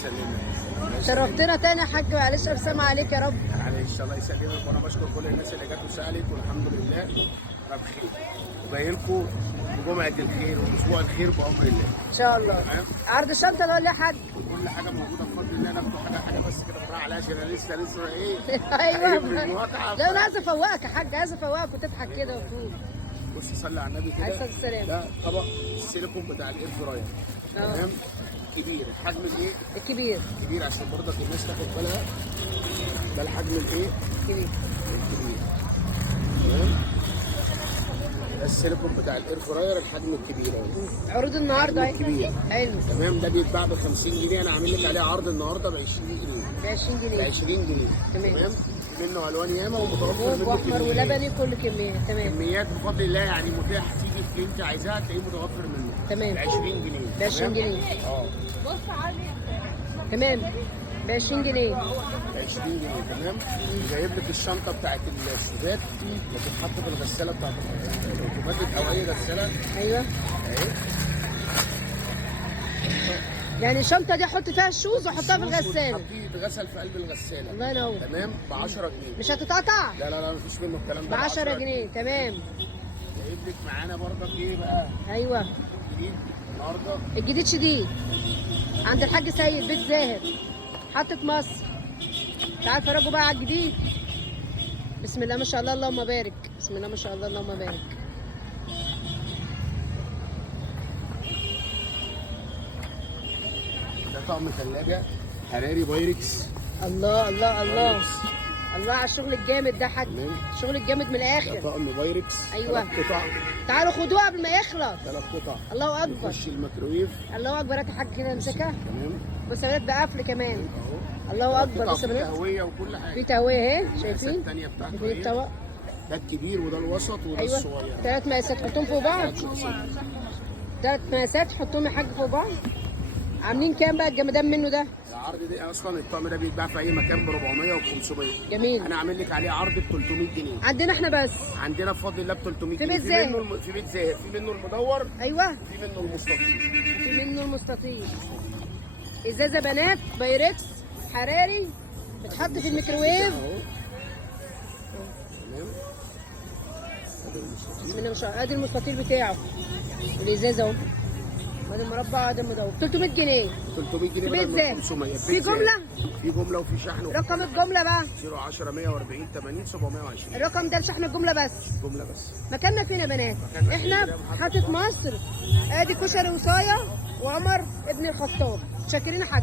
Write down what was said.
يسلمك. شرفتنا تاني يا حاج، معلش ابسم عليك يا رب. معلش الله يسلمك، وانا بشكر كل الناس اللي جت وسالت، والحمد لله انا بخير. وجاي لكم بجمعه الخير واسبوع الخير بامر الله. ان شاء الله. تمام. عرض الشنطه ده ولا يا حاج؟ كل حاجه موجوده بفضل الله، ناخد حاجه بس كده بالراحه عليها عشان انا لسه ايه. ايوه قايم من المقاطعه. لا انا عايز افوقك يا حاج، عايز افوقك وتضحك كده وتفوق. بص صلي على النبي كده. عليه الصلاة والسلام. ده طبق السيليكون بتاع الاير فراير. تمام. كبير، حجم الايه؟ الكبير. كبير عشان برضك الناس تاخد بالها. ده الحجم الايه؟ الكبير. الكبير. تمام. ده السيليكون بتاع الاير فراير الحجم الكبير اهو. عروض النهارده اهي. الكبير. حلو. تمام. ده بيتباع ب 50 جنيه، انا عامل لك عليه عرض النهارده ب 20 جنيه. ب 20 ب جنيه. 20 جنيه. تمام. في منه الوان ياما ومتوفر موف منه واحمر كميات. ولبني كل كميه. تمام. كميات بفضل الله يعني متاح، تيجي في اللي انت عايزاها تلاقيه متوفر منه. تمام. ب 20 جنيه. ب 20 تمام؟ جنيه. اه. تمام. ب 20 جنيه. ب 20 جنيه. تمام. جايب لك الشنطه بتاعت السودات اللي بتتحط في الغساله بتاعت الاوتوماتيك او اي غساله. ايوه. اهي. يعني الشنطه دي احط فيها الشوز واحطها في الغساله. تحطيه يتغسل في قلب الغساله. الله ينور. تمام. ب 10 جنيه. مش هتتقطع؟ لا لا لا مفيش منه الكلام ب ده. 10 جنيه. تمام. جايب لك معانا برضك ايه بقى؟ ايوه. جديد النهارده. الجديد شديد عند الحاج سيد بيت زاهر محطة مصر. تعال فرجوا بقى على الجديد. بسم الله ما شاء الله اللهم بارك. بسم الله ما شاء الله اللهم بارك. ده طقم ثلاجه حراري بايركس. الله الله الله بايركس. الله على الشغل الجامد ده يا حاج. تمام. الشغل الجامد من ده الاخر. طقم بايركس. أيوة. 3 قطع. تعالوا خدوها قبل ما يخلص. 3 قطع. الله اكبر. يخش الميكرويف. الله اكبر. هات يا حاج كده امسكها. تمام. بص يا ولاد بقفل كمان. اهو. الله اكبر. قطع بص يا فيه ولاد تهويه وكل في حاجه. تهويه اهي المقاسات شايفين. الثانيه بتاعته في اهي. الطبق. ده الكبير وده الوسط وده ايوه الصغير. 3 مقاسات حطهم فوق بعض. 3 مقاسات حطهم يا حاج فوق بعض. عاملين كام بقى الجمدان منه ده؟ العرض ده اصلا الطقم ده بيتباع في اي مكان ب 400 و 500. جميل. انا عامل لك عليه عرض ب 300 جنيه. عندنا احنا بس. عندنا بفضل الله ب 300 في جنيه. بيت زاهر. في بيت زاهر، في منه المدور، ايوه في منه المستطيل. في منه المستطيل. ازازه بنات بايركس حراري بتحط في الميكروويف. اهو. تمام. بسم الله ما شاء الله. ادي المستطيل بتاعه الازازه اهو. ادي المربع ادي المدور 300 جنيه. 300 جنيه في بيت بدل زاهر. من 500. في جمله؟ في جمله وفي شحن. رقم الجمله بقى 010 140 80 720. الرقم ده لشحن الجمله بس. جمله بس. مكاننا فين يا بنات؟ مكاننا احنا فين؟ في محطه مصر. ادي كشري وصايه وعمر ابن الخطاب. شاكرين يا حاج.